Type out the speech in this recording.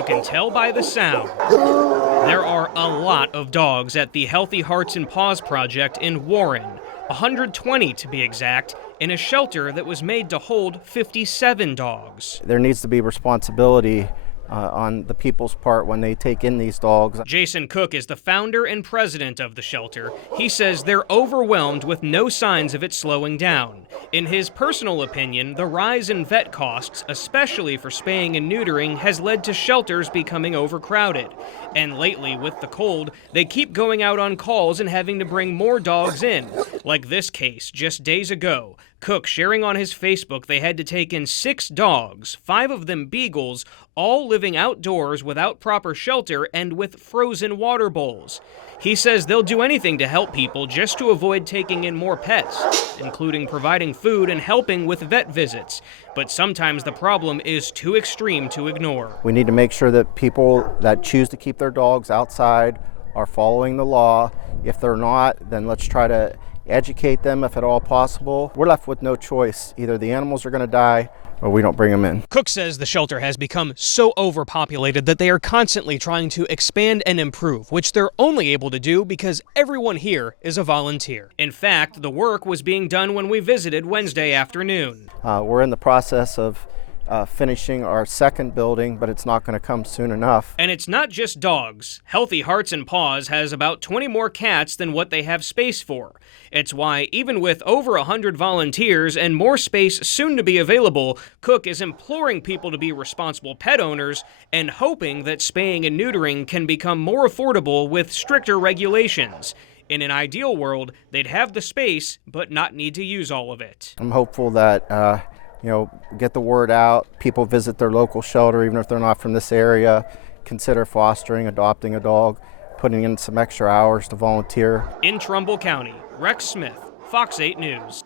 You can tell by the sound. There are a lot of dogs at the Healthy Hearts and Paws project in Warren, 120 to be exact, in a shelter that was made to hold 57 dogs. There needs to be responsibility on the people's part when they take in these dogs. Jason Cook is the founder and president of the shelter. He says they're overwhelmed with no signs of it slowing down. In his personal opinion, the rise in vet costs, especially for spaying and neutering, has led to shelters becoming overcrowded. And lately, with the cold, they keep going out on calls and having to bring more dogs in. Like this case just days ago. Cook sharing on his Facebook they had to take in 6 dogs, 5 of them beagles, all living outdoors without proper shelter and with frozen water bowls. He says they'll do anything to help people just to avoid taking in more pets, including providing food and helping with vet visits. But sometimes the problem is too extreme to ignore. We need to make sure that people that choose to keep their dogs outside are following the law. If they're not, then let's try to educate them if at all possible. We're left with no choice. Either the animals are going to die or we don't bring them in. Cook says the shelter has become so overpopulated that they are constantly trying to expand and improve, which they're only able to do because everyone here is a volunteer. In fact, the work was being done when we visited Wednesday afternoon. We're in the process of finishing our second building, but it's not going to come soon enough. And it's not just dogs. Healthy Hearts and Paws has about 20 more cats than what they have space for. It's why, even with over 100 volunteers and more space soon to be available, Cook is imploring people to be responsible pet owners and hoping that spaying and neutering can become more affordable with stricter regulations. In an ideal world, they'd have the space, but not need to use all of it. I'm hopeful that get the word out. People visit their local shelter, even if they're not from this area. Consider fostering, adopting a dog, putting in some extra hours to volunteer. In Trumbull County, Rex Smith, Fox 8 News.